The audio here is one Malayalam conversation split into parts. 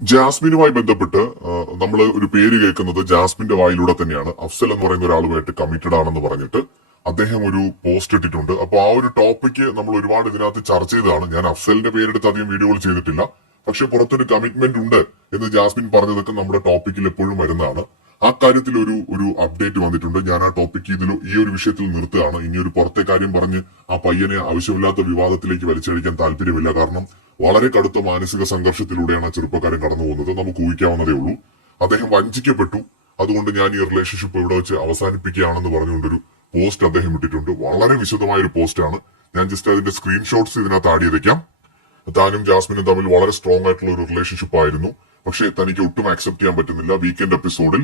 ജാസ്മിനുമായി ബന്ധപ്പെട്ട് നമ്മൾ ഒരു പേര് കേൾക്കുന്നത് ജാസ്മിന്റെ വായിലൂടെ തന്നെയാണ്. അഫ്സൽ എന്ന് പറയുന്ന ഒരാളുമായിട്ട് കമ്മിറ്റഡ് ആണെന്ന് പറഞ്ഞിട്ട് അദ്ദേഹം ഒരു പോസ്റ്റ് ഇട്ടിട്ടുണ്ട്. അപ്പൊ ആ ഒരു ടോപ്പിക്ക് നമ്മൾ ഒരുപാട് ഇതിനകത്ത് ചർച്ച ചെയ്തതാണ്. ഞാൻ അഫ്സലിന്റെ പേരെടുത്ത് അധികം വീഡിയോകൾ ചെയ്തിട്ടില്ല. പക്ഷെ പുറത്തൊരു കമ്മിറ്റ്മെന്റ് ഉണ്ട് എന്ന് ജാസ്മിൻ പറഞ്ഞതൊക്കെ നമ്മുടെ ടോപ്പിക്കിൽ എപ്പോഴും വരുന്നതാണ്. ആ കാര്യത്തിൽ ഒരു അപ്ഡേറ്റ് വന്നിട്ടുണ്ട്. ഞാൻ ആ ടോപ്പിക്ക് ഈ ഒരു വിഷയത്തിൽ നിർത്തുകയാണ്. ഇനി ഒരു പുറത്തെ കാര്യം പറഞ്ഞ് ആ പയ്യനെ ആവശ്യമില്ലാത്ത വിവാദത്തിലേക്ക് വലിച്ചഴിക്കാൻ താല്പര്യമില്ല. കാരണം വളരെ കടുത്ത മാനസിക സംഘർഷത്തിലൂടെയാണ് ആ ചെറുപ്പക്കാരൻ കടന്നു പോകുന്നത്. നമുക്ക് ഊഹിക്കാവുന്നതേ ഉള്ളൂ. അദ്ദേഹം വഞ്ചിക്കപ്പെട്ടു, അതുകൊണ്ട് ഞാൻ ഈ റിലേഷൻഷിപ്പ് ഇവിടെ വെച്ച് അവസാനിപ്പിക്കുകയാണെന്ന് പറഞ്ഞുകൊണ്ടൊരു പോസ്റ്റ് അദ്ദേഹം ഇട്ടിട്ടുണ്ട്. വളരെ വിശദമായ ഒരു പോസ്റ്റാണ്. ഞാൻ ജസ്റ്റ് അതിന്റെ സ്ക്രീൻഷോട്ട്സ് ഇതിനകത്ത് ആഡ് ചെയ്തേക്കാം. താനും ജാസ്മിനും തമ്മിൽ വളരെ സ്ട്രോങ് ആയിട്ടുള്ള ഒരു റിലേഷൻഷിപ്പ് ആയിരുന്നു. പക്ഷെ തനിക്ക് ഒട്ടും അക്സെപ്റ്റ് ചെയ്യാൻ പറ്റുന്നില്ല. വീക്കെൻഡ് എപ്പിസോഡിൽ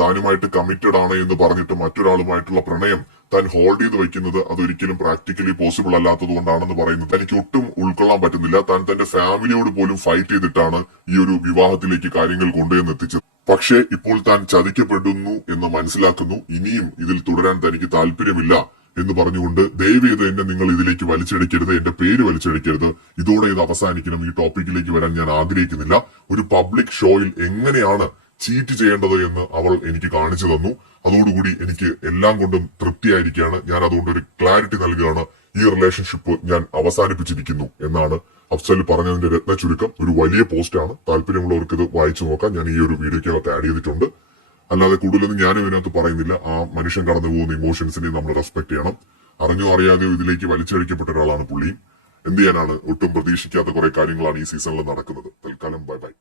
താനുമായിട്ട് കമ്മിറ്റഡ് ആണ് എന്ന് പറഞ്ഞിട്ട് മറ്റൊരാളുമായിട്ടുള്ള പ്രണയം താൻ ഹോൾഡ് ചെയ്ത് വെക്കുന്നത് അതൊരിക്കലും പ്രാക്ടിക്കലി പോസിബിൾ അല്ലാത്തത് കൊണ്ടാണെന്ന് പറയുന്നത് തനിക്ക് ഒട്ടും ഉൾക്കൊള്ളാൻ പറ്റുന്നില്ല. താൻ തന്റെ ഫാമിലിയോട് പോലും ഫൈറ്റ് ചെയ്തിട്ടാണ് ഈ ഒരു വിവാഹത്തിലേക്ക് കാര്യങ്ങൾ കൊണ്ടുവന്ന് എത്തിച്ചത്. പക്ഷേ ഇപ്പോൾ താൻ ചതിക്കപ്പെടുന്നു എന്ന് മനസ്സിലാക്കുന്നു. ഇനിയും ഇതിൽ തുടരാൻ തനിക്ക് താല്പര്യമില്ല എന്ന് പറഞ്ഞുകൊണ്ട് ദയവ് ചെയ്ത് എന്നെ നിങ്ങൾ ഇതിലേക്ക് വലിച്ചെടുക്കരുത്, എന്റെ പേര് വലിച്ചെടുക്കരുത്, ഇതോടെ ഇത് അവസാനിക്കണം, ഈ ടോപ്പിക്കിലേക്ക് വരാൻ ഞാൻ ആഗ്രഹിക്കുന്നില്ല. ഒരു പബ്ലിക് ഷോയിൽ എങ്ങനെയാണ് ചീറ്റ് ചെയ്യേണ്ടത് എന്ന് അവൾ എനിക്ക് കാണിച്ചു തന്നു. അതോടുകൂടി എനിക്ക് എല്ലാം കൊണ്ടും തൃപ്തിയായിരിക്കുകയാണ്. ഞാൻ അതുകൊണ്ട് ഒരു ക്ലാരിറ്റി നൽകുകയാണ്. ഈ റിലേഷൻഷിപ്പ് ഞാൻ അവസാനിപ്പിച്ചിരിക്കുന്നു എന്നാണ് അഫ്സൽ പറഞ്ഞതിന്റെ രത്ന ചുരുക്കം. ഒരു വലിയ പോസ്റ്റാണ്. താല്പര്യമുള്ളവർക്ക് ഇത് വായിച്ചു നോക്കാം. ഞാൻ ഈ ഒരു വീഡിയോയ്ക്കകത്ത് ആഡ് ചെയ്തിട്ടുണ്ട്. അല്ലാതെ കൂടുതലൊന്നും ഞാനും ഇതിനകത്ത് പറയുന്നില്ല. ആ മനുഷ്യൻ കടന്നു പോകുന്ന ഇമോഷൻസിനെ നമ്മൾ റെസ്പെക്ട് ചെയ്യണം. അറിഞ്ഞോ അറിയാതെയോ ഇതിലേക്ക് വലിച്ചഴിക്കപ്പെട്ട ഒരാളാണ് പുള്ളിയും. എന്ത് ചെയ്യാനാണ്, ഒട്ടും പ്രതീക്ഷിക്കാത്ത കുറെ കാര്യങ്ങളാണ് ഈ സീസണിൽ നടക്കുന്നത്. തൽക്കാലം ബൈ ബൈ.